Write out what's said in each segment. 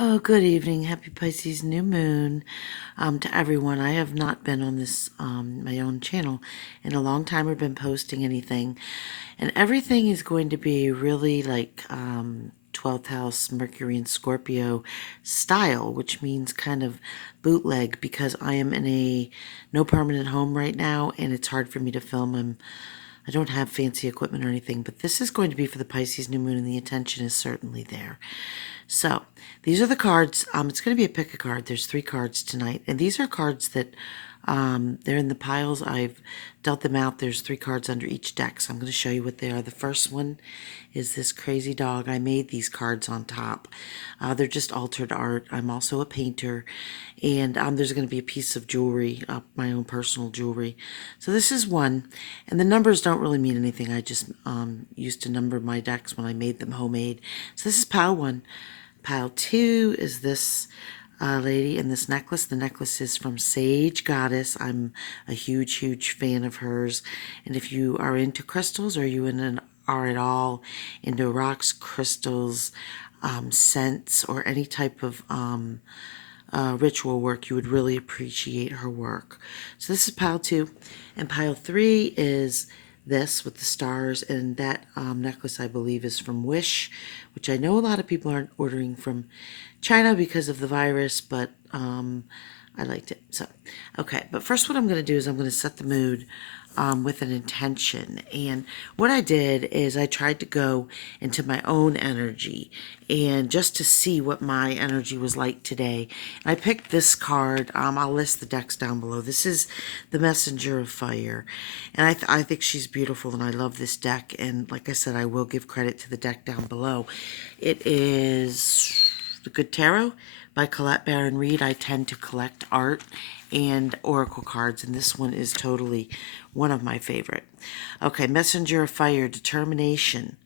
Oh, good evening. Happy Pisces New Moon to everyone. I have not been on this my own channel in a long time or been posting anything, and everything is going to be really like 12th house Mercury and Scorpio style, which means kind of bootleg because I am in a no permanent home right now, and it's hard for me to film. I don't have fancy equipment or anything, but this is going to be for the Pisces New Moon, and the attention is certainly there. So these are the cards. It's going to be a pick a card. There's 3 cards tonight, and these are cards that they're in the piles. I've dealt them out. There's 3 cards under each deck, so I'm going to show you what they are. The first one is this crazy dog. I made these cards on top. They're just altered art. I'm also a painter, and there's going to be a piece of jewelry, my own personal jewelry. So this is one, and the numbers don't really mean anything. I just used to number my decks when I made them homemade. So this is pile 1. Pile 2 is this lady and this necklace. The necklace is from Sage Goddess. I'm a huge fan of hers. And if you are into crystals, or are at all into rocks, crystals, scents, or any type of ritual work, you would really appreciate her work. So this is pile 2. And pile 3 is this with the stars, and that necklace I believe is from Wish, which I know a lot of people aren't ordering from China because of the virus, but I liked it. So, okay, but first what I'm going to do is I'm going to set the mood with an intention. And what I did is I tried to go into my own energy and just to see what my energy was like today. And I picked this card. I'll list the decks down below. This is the Messenger of Fire. And I think she's beautiful, and I love this deck. And like I said, I will give credit to the deck down below. It is The Good Tarot by Colette Baron Reed. I tend to collect art and oracle cards, and this one is totally one of my favorite. Okay, Messenger of Fire, determination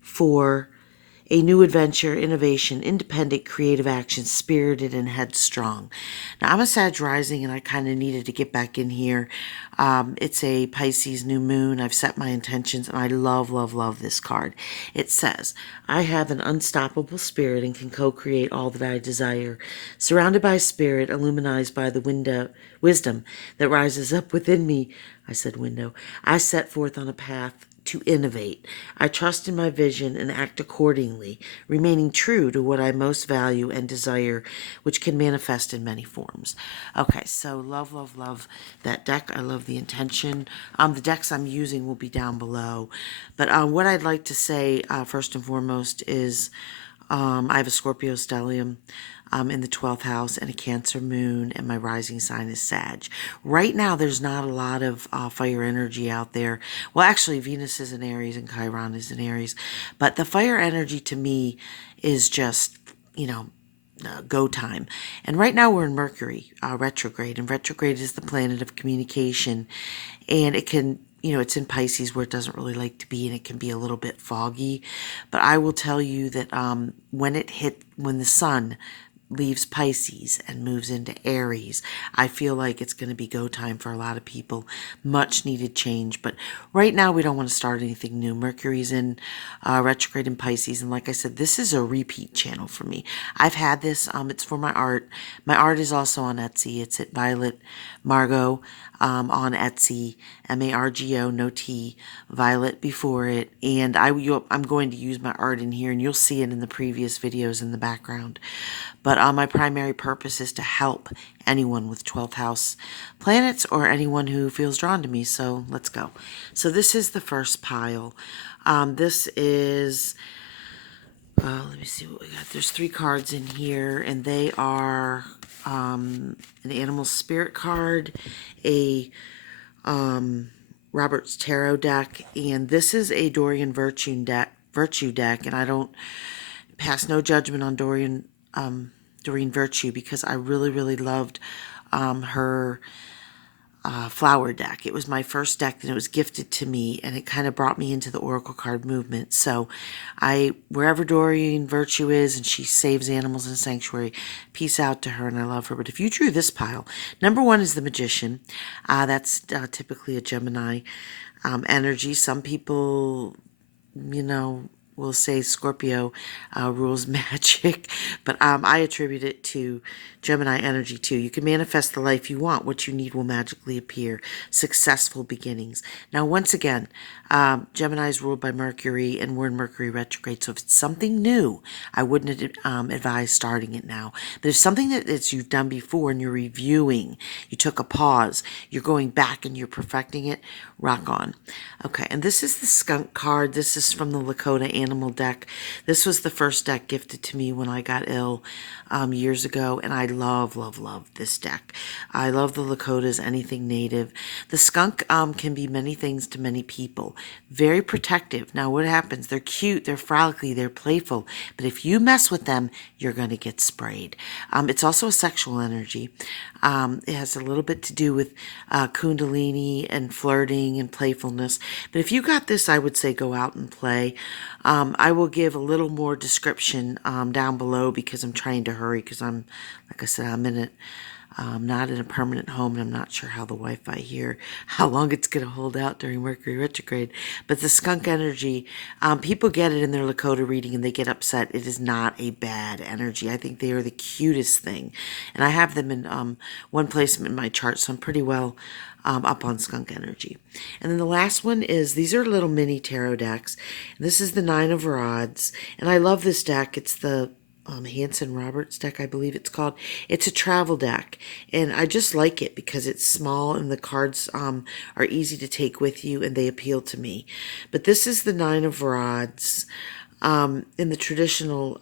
for a new adventure, innovation, independent, creative action, spirited and headstrong. Now, I'm a Sag rising, and I kind of needed to get back in here. It's a Pisces New Moon. I've set my intentions, and I love this card. It says, I have an unstoppable spirit and can co-create all that I desire. Surrounded by spirit, illuminized by the wisdom that rises up within me. I said window. I set forth on a path to innovate. I trust in my vision and act accordingly, remaining true to what I most value and desire, which can manifest in many forms. Okay, so love that deck. I love the intention. The decks I'm using will be down below. But what I'd like to say first and foremost is I have a Scorpio stellium in the 12th house and a Cancer moon, and my rising sign is Sag. Right now, there's not a lot of fire energy out there. Well, actually, Venus is in Aries and Chiron is in Aries. But the fire energy to me is just, go time. And right now we're in Mercury retrograde, and retrograde is the planet of communication, and it can, it's in Pisces where it doesn't really like to be, and it can be a little bit foggy. But I will tell you that when the sun leaves Pisces and moves into Aries, I feel like it's going to be go time for a lot of people. Much needed change. But right now we don't want to start anything new. Mercury's in retrograde in Pisces. And like I said, this is a repeat channel for me. I've had this. It's for my art. My art is also on Etsy. It's at Violet Margot on Etsy. Margo, no T, Violet before it. And I'm going to use my art in here, and you'll see it in the previous videos in the background. But my primary purpose is to help anyone with 12th house planets or anyone who feels drawn to me. So let's go. So this is the first pile. This is, let me see what we got. There's 3 cards in here, and they are an animal spirit card, a Robert's Tarot deck, and this is a Dorian Virtue deck, and I don't pass no judgment on Dorian Virtue because I really loved her flower deck. It was my first deck, and it was gifted to me, and it kind of brought me into the oracle card movement. So wherever Dorian Virtue is, and she saves animals in sanctuary, peace out to her, and I love her. But if you drew this pile, number 1 is the Magician. That's typically a Gemini energy. Some people, will say Scorpio rules magic, but I attribute it to Gemini energy too. You can manifest the life you want. What you need will magically appear. Successful beginnings. Now, once again, Gemini is ruled by Mercury, and we're in Mercury retrograde. So if it's something new, I wouldn't advise starting it now. But if something that you've done before and you're reviewing, you took a pause, you're going back and you're perfecting it, rock on. Okay, and this is the skunk card. This is from the Lakota Animal deck. This was the first deck gifted to me when I got ill years ago, and I love, love, love this deck. I love the Lakotas, anything native. The skunk can be many things to many people. Very protective. Now, what happens? They're cute, they're frolicky, they're playful, but if you mess with them, you're going to get sprayed. It's also a sexual energy. It has a little bit to do with kundalini and flirting and playfulness. But if you got this, I would say go out and play. I will give a little more description down below because I'm trying to hurry because like I said, I'm in it. Not in a permanent home, and I'm not sure how the Wi-Fi here, how long it's going to hold out during Mercury retrograde. But the skunk energy, people get it in their Lakota reading and they get upset. It is not a bad energy. I think they are the cutest thing. And I have them in one placement in my chart, so I'm pretty well up on skunk energy. And then the last one is, these are little mini tarot decks. This is the Nine of Rods, and I love this deck. It's the Hanson Roberts deck, I believe it's called. It's a travel deck, and I just like it because it's small and the cards are easy to take with you and they appeal to me. But this is the Nine of Rods. In the traditional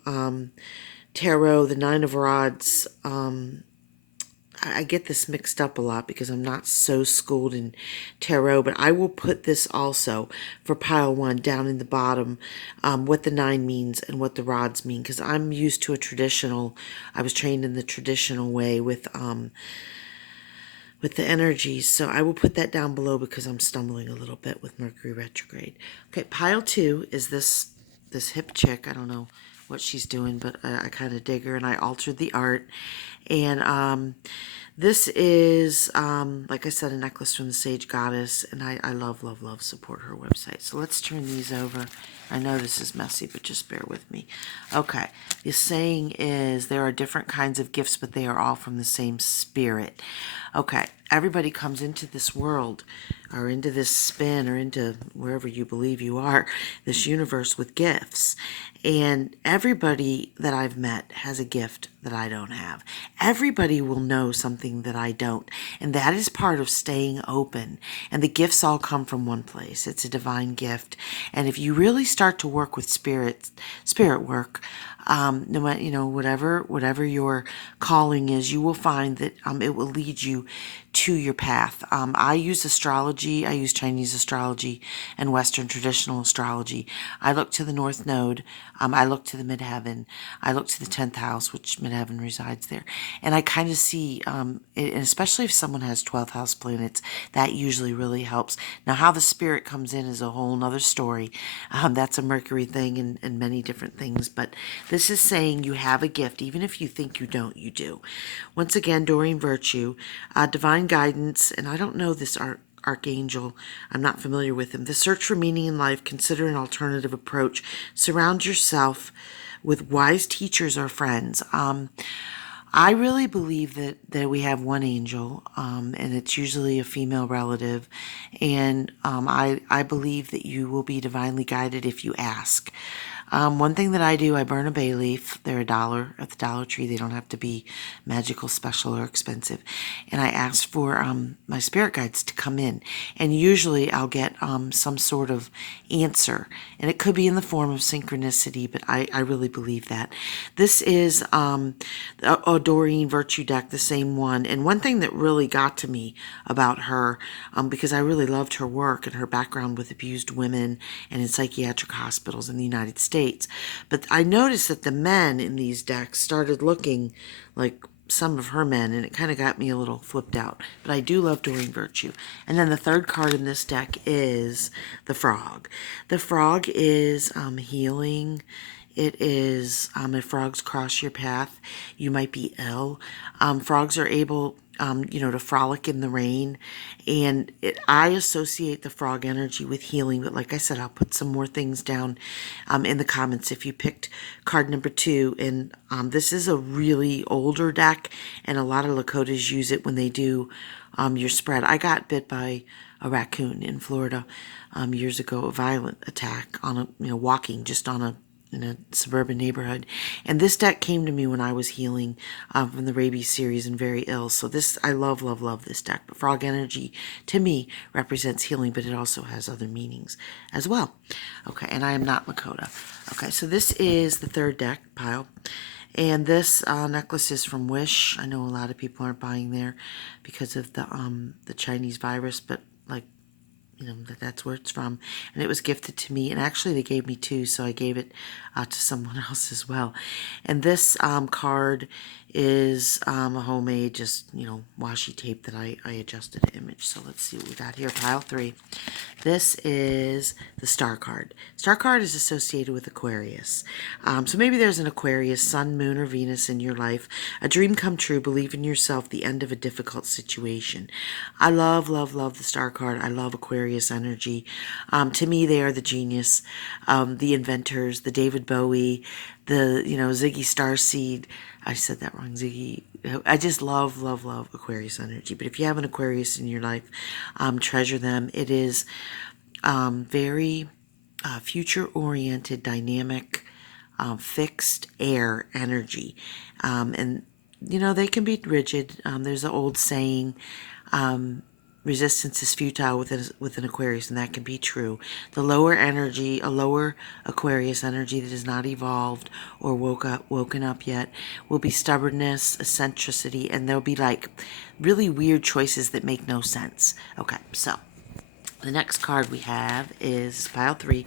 tarot, the Nine of Rods, I get this mixed up a lot because I'm not so schooled in tarot, but I will put this also for pile one down in the bottom, what the nine means and what the rods mean, because I'm used to I was trained in the traditional way with the energies, so I will put that down below because I'm stumbling a little bit with Mercury retrograde. Okay, pile two is this hip chick. I don't know what she's doing, but I kind of dig her, and I altered the art. And this is, like I said, a necklace from the Sage Goddess, and I love, love, love support her website. So let's turn these over. I know this is messy, but just bear with me. Okay, the saying is, there are different kinds of gifts, but they are all from the same spirit. Okay, everybody comes into this world, or into this spin, or into wherever you believe you are, this universe with gifts. And everybody that I've met has a gift that I don't have. Everybody will know something that I don't. And that is part of staying open. And the gifts all come from one place. It's a divine gift. And if you really start to work with spirit work, no matter, whatever your calling is, you will find that it will lead you to your path. I use astrology. I use Chinese astrology and Western traditional astrology. I look to the North Node. I look to the midheaven. I look to the 10th house, which midheaven resides there. And I kind of see, and especially if someone has 12th house planets, that usually really helps. Now, how the spirit comes in is a whole nother story. That's a Mercury thing and many different things. But this is saying you have a gift. Even if you think you don't, you do. Once again, Doreen Virtue, divine guidance, and I don't know this archangel. I'm not familiar with him. The search for meaning in life. Consider an alternative approach. Surround yourself with wise teachers or friends. I really believe that we have one angel, and it's usually a female relative. And I believe that you will be divinely guided if you ask. One thing that I do, I burn a bay leaf. They're $1 at the Dollar Tree. They don't have to be magical, special, or expensive. And I ask for my spirit guides to come in. And usually I'll get some sort of answer. And it could be in the form of synchronicity, but I really believe that. This is a Doreen Virtue deck, the same one. And one thing that really got to me about her, because I really loved her work and her background with abused women and in psychiatric hospitals in the United States. But I noticed that the men in these decks started looking like some of her men, and it kind of got me a little flipped out. But I do love Doreen Virtue. And then the third card in this deck is the Frog. The Frog is healing. It is, if frogs cross your path, you might be ill. Frogs are able to frolic in the rain. And I associate the frog energy with healing. But like I said, I'll put some more things down in the comments if you picked card number 2. And this is a really older deck, and a lot of Lakotas use it when they do your spread. I got bit by a raccoon in Florida years ago, a violent attack on walking just on in a suburban neighborhood. And this deck came to me when I was healing from the rabies series and very ill. So this, I love, love, love this deck. But frog energy, to me, represents healing, but it also has other meanings as well. Okay, and I am not Lakota. Okay, so this is the third deck pile. And this necklace is from Wish. I know a lot of people aren't buying there because of the Chinese virus, but like, that's where it's from. And it was gifted to me, and actually they gave me 2, so I gave it to someone else as well. And this card is a homemade, just washi tape that I adjusted the image. So let's see what we got here. Pile 3. This is the star card. Star card is associated with Aquarius. So maybe there's an Aquarius, sun, moon, or Venus in your life. A dream come true, believe in yourself, the end of a difficult situation. I love, love, love the star card. I love Aquarius energy. To me, they are the genius, the inventors, the David Bowie, the, Ziggy Starseed. I said that wrong, Ziggy. I just love, love, love Aquarius energy. But if you have an Aquarius in your life, treasure them. It is very future-oriented, dynamic, fixed air energy. And, they can be rigid. There's an old saying, resistance is futile with an Aquarius, and that can be true. The lower energy, a lower Aquarius energy that is not evolved or woken up yet, will be stubbornness, eccentricity, and there'll be like really weird choices that make no sense. Okay, so the next card we have is pile 3.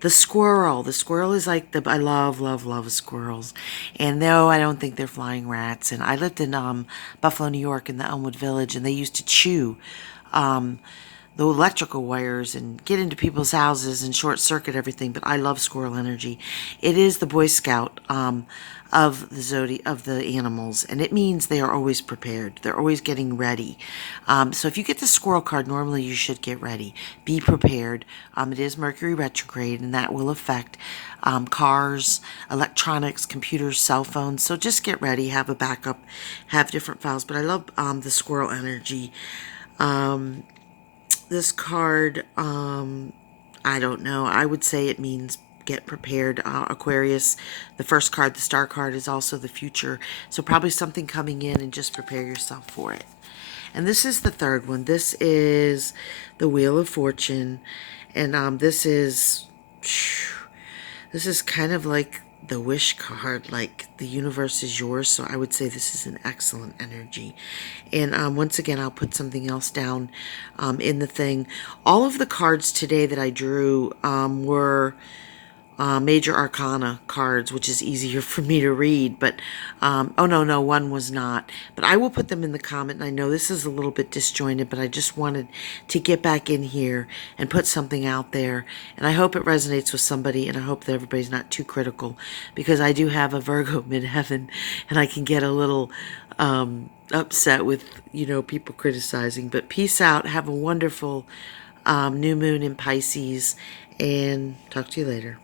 The squirrel. The squirrel is like I love, love, love squirrels. And no, I don't think they're flying rats. And I lived in Buffalo, New York, in the Elmwood Village, and they used to chew the electrical wires and get into people's houses and short circuit everything. But I love squirrel energy. It is the Boy Scout of the animals, and it means they are always prepared. They're always getting ready. So if you get the squirrel card, normally you should get ready. Be prepared. It is Mercury retrograde, and that will affect cars, electronics, computers, cell phones. So just get ready. Have a backup. Have different files. But I love the squirrel energy. This card, I don't know. I would say it means get prepared. Aquarius, the first card, the star card, is also the future. So probably something coming in, and just prepare yourself for it. And this is the third one. This is the Wheel of Fortune. And this is kind of like the wish card, like the universe is yours. So I would say this is an excellent energy. And once again, I'll put something else down in the thing. All of the cards today that I drew were major arcana cards, which is easier for me to read. But oh no, one was not. But I will put them in the comment. And I know this is a little bit disjointed, but I just wanted to get back in here and put something out there. And I hope it resonates with somebody, and I hope that everybody's not too critical, because I do have a Virgo midheaven, and I can get a little upset with people criticizing. But peace out. Have a wonderful new moon in Pisces, and talk to you later.